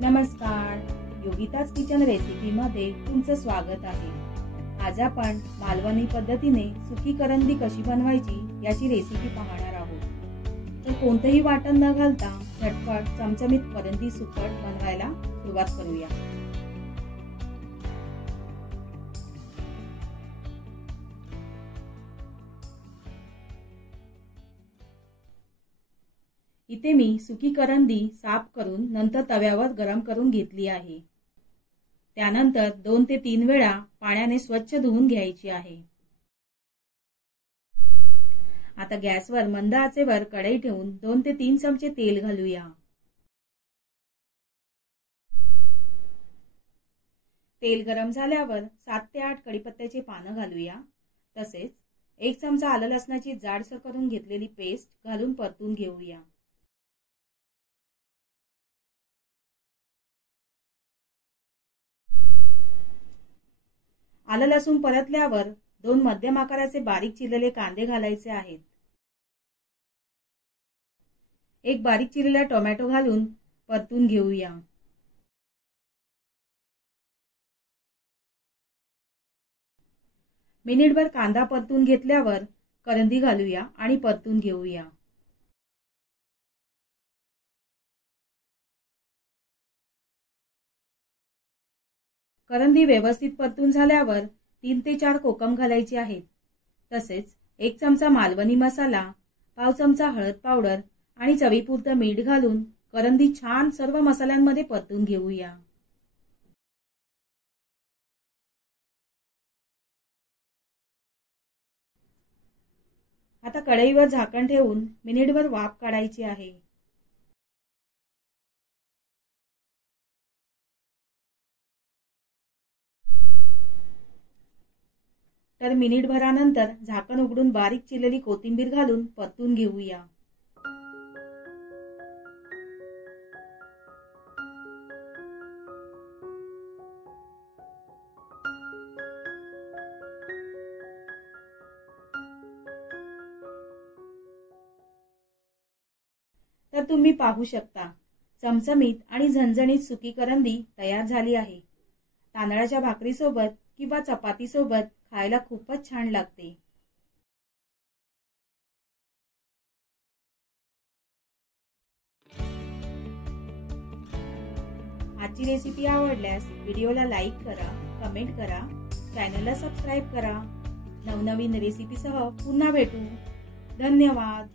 नमस्कार, Yogita's kitchen recipe मध्ये तुमचं स्वागत आहे। आज आपण मालवणी पद्धतीने सुकी करंदी कशी बनवायची याची रेसिपी पाहणार आहोत। तर कोणतेही वाटण न घालता झटपट चमचमीत करंदी सुकट बनवायला सुरुवात करूया। इथे मी सुकी करंदी साफ करून नंतर तव्यावर गरम करून घेतली आहे। त्यानंतर 2 ते 3 वेळा पाण्याने स्वच्छ धुवून घ्यायची आहे। आता गॅसवर मंद आचेवर कढई ठेवून 2 ते 3 चमचे तेल घालूया। तेल गरम झाल्यावर 7 ते 8 कढीपत्त्याची पानं घालूया। तसेच 1 चमचा आलं लसणाची जाडसर करून घेतलेली पेस्ट घालून परतून घेऊया। आलं लसूण परतल्यावर 2 मध्यम आकाराचे बारीक चिरलेले कांदे घालायचे आहेत। 1 बारीक चिरलेला टोमॅटो घालून परतून घेऊया। मिनिटभर कांदा परतून घेतल्यावर करंदी घालूया आणि परतून घेऊया। करंदी व्यवस्थित परतून झाल्यावर 3 ते 4 कोकम घालायची आहेत। तसेच 1 चमचा मालवणी मसाला, पाव चमचा हळद पावडर आणि चवीपुरतं मीठ घालून करंदी छान सर्व मसाल्यांमध्ये परतून घेऊया। आता कढईवर झाकण ठेवून मिनिटभर वाफ काढायची आहे। तर मिनिटभरानंतर झाकण उघडून बारीक चिरलेली कोथिंबीर घालून परतून घेऊया। तर तुम्ही पाहू शकता, चमचमीत आणि झणझणीत सुकी करंदी तयार झाली आहे। तांदळाच्या भाकरीसोबत किंवा चपातीसोबत खायला खूपच छान लागते। आजची रेसिपी आवडल्यास व्हिडिओला लाईक करा, कमेंट करा, चॅनलला सबस्क्राइब करा। नवनवीन रेसिपीसह पुन्हा भेटू। धन्यवाद।